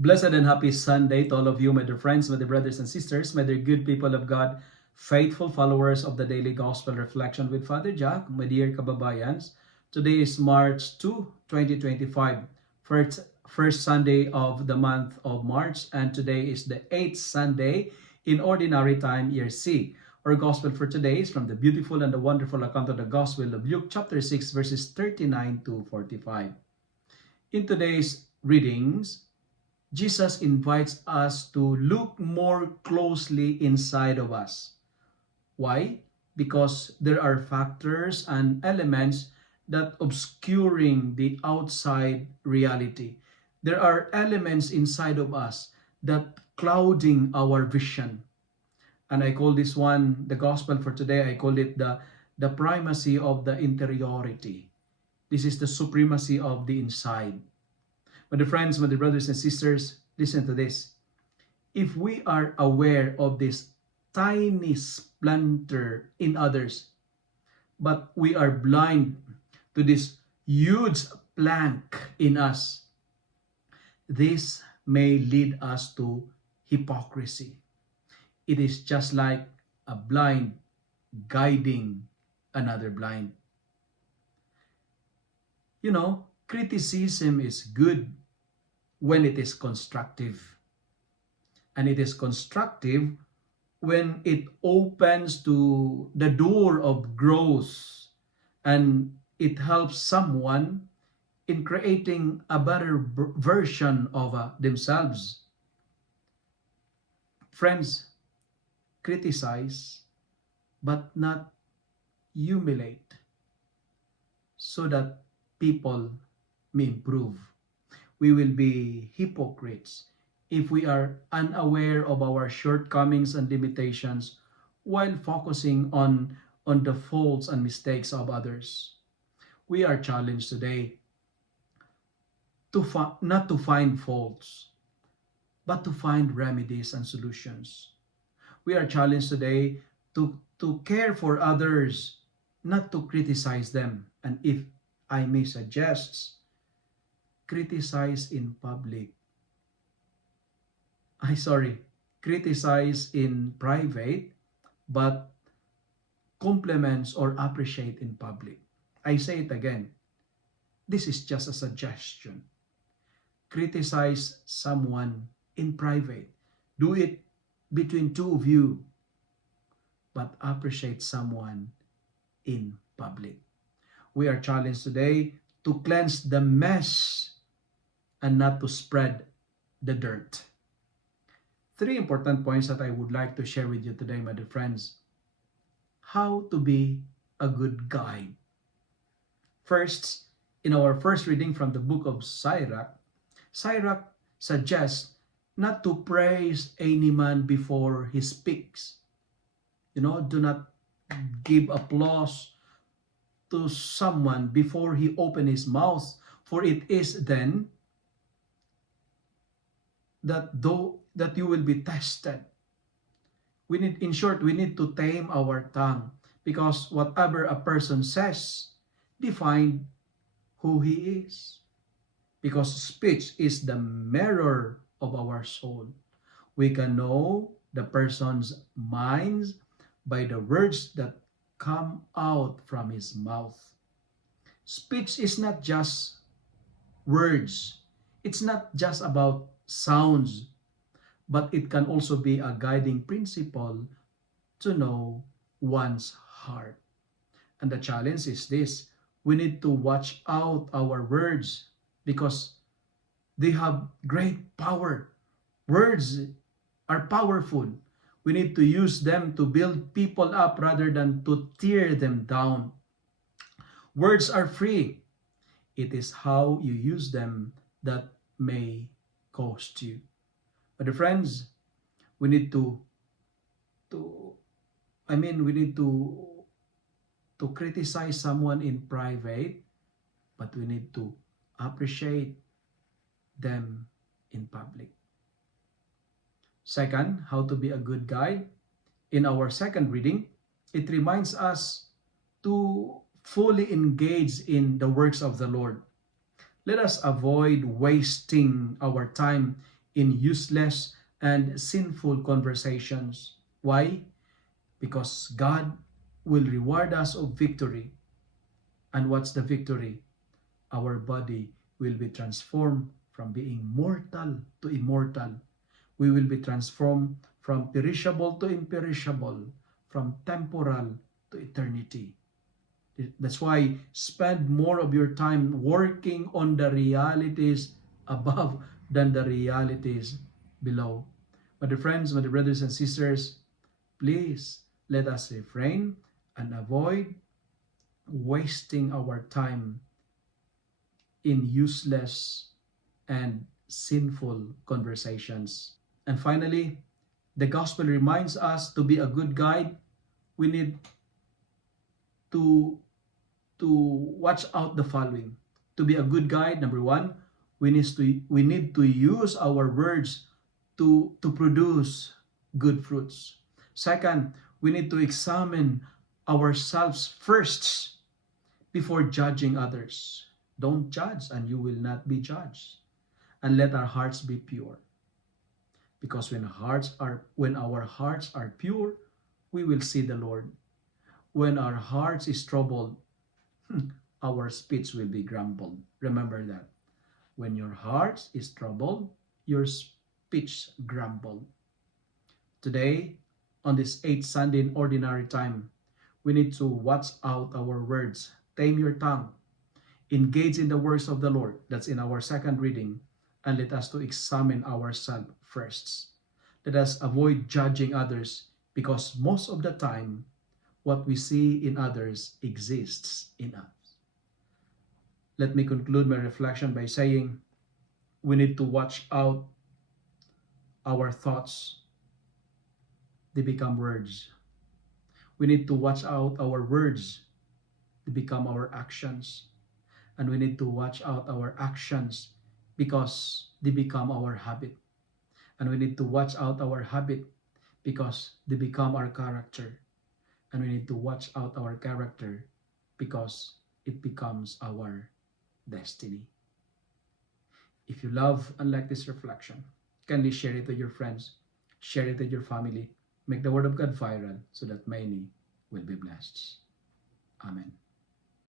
Blessed and happy Sunday to all of you, my dear friends, my dear brothers and sisters, my dear good people of God, faithful followers of the Daily Gospel Reflection with Father Jack, my dear kababayans. Today is March 2, 2025, first Sunday of the month of March, and today is the 8th Sunday in Ordinary Time, Year C. Our Gospel for today is from the beautiful and the wonderful account of the Gospel of Luke chapter 6, verses 39 to 45. In today's readings, Jesus invites us to look more closely inside of us. Why? Because there are factors and elements that obscuring the outside reality. There are elements inside of us that clouding our vision. And I call this one, the gospel for today, I call it the primacy of the interiority. This is the supremacy of the inside. My dear friends, my dear brothers and sisters, listen to this. If we are aware of this tiny splinter in others, but we are blind to this huge plank in us, this may lead us to hypocrisy. It is just like a blind guiding another blind. You know, criticism is good when it is constructive. And it is constructive when it opens to the door of growth and it helps someone in creating a better version of themselves. Friends, criticize but not humiliate so that people may improve. We will be hypocrites if we are unaware of our shortcomings and limitations while focusing on the faults and mistakes of others. We are challenged today to not to find faults, but to find remedies and solutions. We are challenged today to care for others, not to criticize them. And if I may suggest, criticize in public. Criticize in private, but compliments or appreciate in public. I say it again. This is just a suggestion. Criticize someone in private. Do it between two of you, but appreciate someone in public. We are challenged today to cleanse the mess and not to spread the dirt. Three important points that I would like to share with you today, my dear friends. How to be a good guide. First, in our first reading from the book of Sirach, Sirach suggests not to praise any man before he speaks. Do not give applause to someone before he opens his mouth, for it is then that you will be tested. We need to tame our tongue, because whatever a person says define who he is. Because speech is the mirror of our soul. We can know the person's minds by the words that come out from his mouth. Speech is not just words. It's not just about sounds, but it can also be a guiding principle to know one's heart. And the challenge is this: we need to watch out our words because they have great power. Words are powerful. We need to use them to build people up rather than to tear them down. Words are free. It is how you use them that may cost you. But friends, we need to we need to criticize someone in private, but we need to appreciate them in public. Second, how to be a good guide. In our second reading, it reminds us to fully engage in the works of the Lord. Let us avoid wasting our time in useless and sinful conversations. Why? Because God will reward us of victory. And what's the victory? Our body will be transformed from being mortal to immortal. We will be transformed from perishable to imperishable, from temporal to eternity. That's why spend more of your time working on the realities above than the realities below. My dear friends, my dear brothers and sisters, please let us refrain and avoid wasting our time in useless and sinful conversations. And finally, the gospel reminds us to be a good guide. We need to watch out the following. To be a good guide, number one, we need to use our words to produce good fruits. Second, we need to examine ourselves first before judging others. Don't judge and you will not be judged. And let our hearts be pure. Because when our hearts are pure, we will see the Lord. When our hearts is troubled, our speech will be grumbled. Remember that. When your heart is troubled, your speech grumbled. Today, on this 8th Sunday in ordinary time, we need to watch out our words. Tame your tongue. Engage in the works of the Lord. That's in our second reading. And let us to examine ourselves first. Let us avoid judging others because most of the time, what we see in others exists in us. Let me conclude my reflection by saying we need to watch out our thoughts. They become words. We need to watch out our words. They become our actions. And we need to watch out our actions because they become our habit. And we need to watch out our habit because they become our character. And we need to watch out our character because it becomes our destiny. If you love and like this reflection, kindly share it with your friends, share it with your family, make the word of God viral so that many will be blessed. Amen.